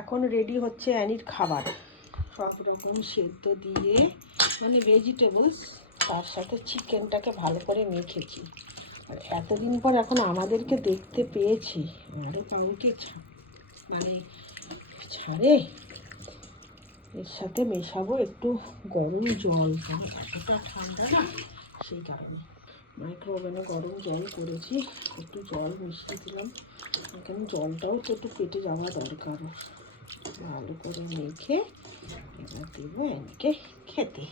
এখন রেডি হচ্ছে অ্যানির খাবার, সব রকম সেদ্ধ দিয়ে মানে ভেজিটেবলস, তার সাথে চিকেনটাকে ভালো করে মেখেছি। আর এতদিন পর এখন আমাদেরকে দেখতে পেয়েছি, আরে কাউকে মানে ছাড়ে। এর সাথে মেশাবো একটু গরম জল, কারণ এতটা ঠান্ডা না, সেই কারণে মাইক্রোওভেনে গরম জল করেছি, একটু জল মিশিয়ে দিলাম। এখানে জলটাও তো একটু পেটে যাওয়া দরকার। ভালো করে মেখে এবার দেবো এনকে খেতে।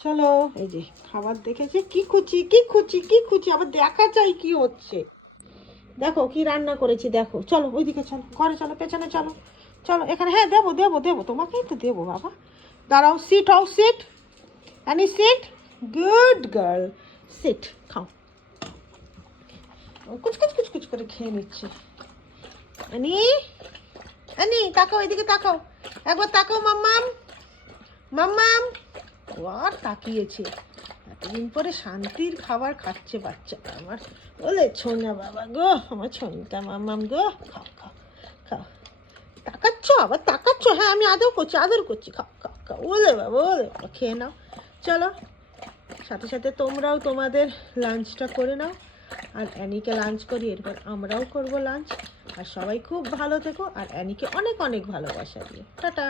চলো, এই যে খাবার দেখেছি, কি খুঁচি কি খুঁচি কি খুঁচি, আবার দেখা চাই কি হচ্ছে। দেখো কি রান্না করেছি, দেখো। চলো ওইদিকে, চলো ঘরে, চলো পেছনে, চলো চলো এখানে। হ্যাঁ দেবো দেবো দেবো, তোমাকেই তো দেবো বাবা। দাঁড়াও, সিট হও, sit Annie, sit. Good girl, sit, খাও। কুচকুচ কুচকুচ করে খেয়ে নিচ্ছে। অ্যানি, অ্যানি তাকাও, এদিকে তাকাও, একবার তাকাও। মাম্মাম, মাম্মাম। ও আর তাকিয়েছে, এতদিন পরে শান্তির খাবার খাচ্ছে বাচ্চাটা আমার। বলে ছোনা বাবা গো, আমার ছোনটা মাম্মাম গো, খাও খাও খাও। তাকাচ্ছ, আবার তাকাচ্ছ। হ্যাঁ আমি আদর করছি, আদর করছি, খাও খাও খাও। বলে বাবা, বলে বাবা, খেয়ে নাও। চলো, সাথে সাথে তোমরাও তোমাদের লাঞ্চটা করে নাও, আর অ্যানিকে লাঞ্চ করি, এরপর আমরাও করব লাঞ্চ। আর সবাই খুব ভালো থেকো, আর অ্যানিকে অনেক অনেক ভালোবাসা দিয়ে টাটা।